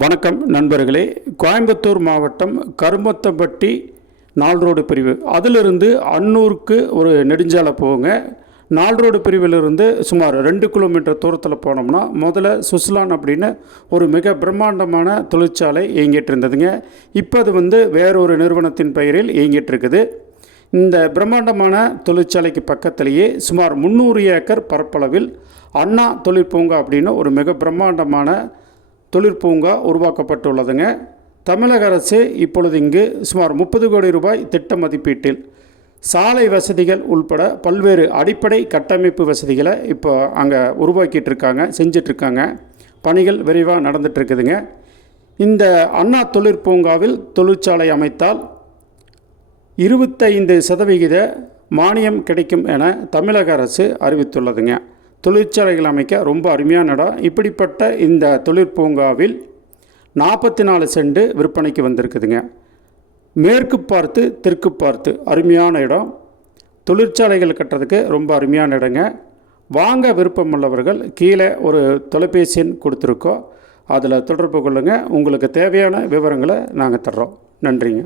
வணக்கம் நண்பர்களே. கோயம்புத்தூர் மாவட்டம் கருமத்தம்பட்டி 4 ரோடு பிரிவு, அதிலிருந்து அன்னூருக்கு ஒரு நெடுஞ்சாலை போங்க. 4 ரோடு பிரிவிலிருந்து சுமார் 2 கிலோமீட்டர் தூரத்தில் போனோம்னா முதல்ல சுஸ்லான் அப்படின்னு ஒரு மிக பிரம்மாண்டமான தொழிற்சாலை இயங்கிட்டு இருந்ததுங்க. இப்போ அது வேறொரு நிறுவனத்தின் பெயரில் இயங்கிட்டு இருக்குது. இந்த பிரம்மாண்டமான தொழிற்சாலைக்கு பக்கத்திலேயே சுமார் 300 ஏக்கர் பரப்பளவில் அண்ணா தொழிற்பூங்கா அப்படின்னு ஒரு மிக பிரம்மாண்டமான தொழிற்பூங்கா உருவாக்கப்பட்டுள்ளதுங்க. தமிழக அரசு இப்பொழுது இங்கு சுமார் 30 கோடி ரூபாய் திட்ட மதிப்பீட்டில் சாலை வசதிகள் உள்பட பல்வேறு அடிப்படை கட்டமைப்பு வசதிகளை இப்போ அங்கே உருவாக்கிட்டு இருக்காங்க, செஞ்சிட்ருக்காங்க. பணிகள் விரைவாக நடந்துகிட்ருக்குதுங்க. இந்த அண்ணா தொழிற்பூங்காவில் தொழிற்சாலை அமைத்தால் 25% மானியம் கிடைக்கும் என தமிழக அரசு அறிவித்துள்ளதுங்க. தொழிற்சாலைகள் அமைக்க ரொம்ப அருமையான இடம். இப்படிப்பட்ட இந்த தொழிற்பூங்காவில் 44 சென்ட் விற்பனைக்கு வந்திருக்குதுங்க. மேற்கு பார்த்து தெற்கு பார்த்து அருமையான இடம். தொழிற்சாலைகள் கட்டுறதுக்கு ரொம்ப அருமையான இடங்க. வாங்க விருப்பமுள்ளவர்கள் கீழே ஒரு தொலைபேசி எண் கொடுத்துருக்கோம், அதில் தொடர்பு கொள்ளுங்கள். உங்களுக்கு தேவையான விவரங்களை நாங்கள் தர்றோம். நன்றிங்க.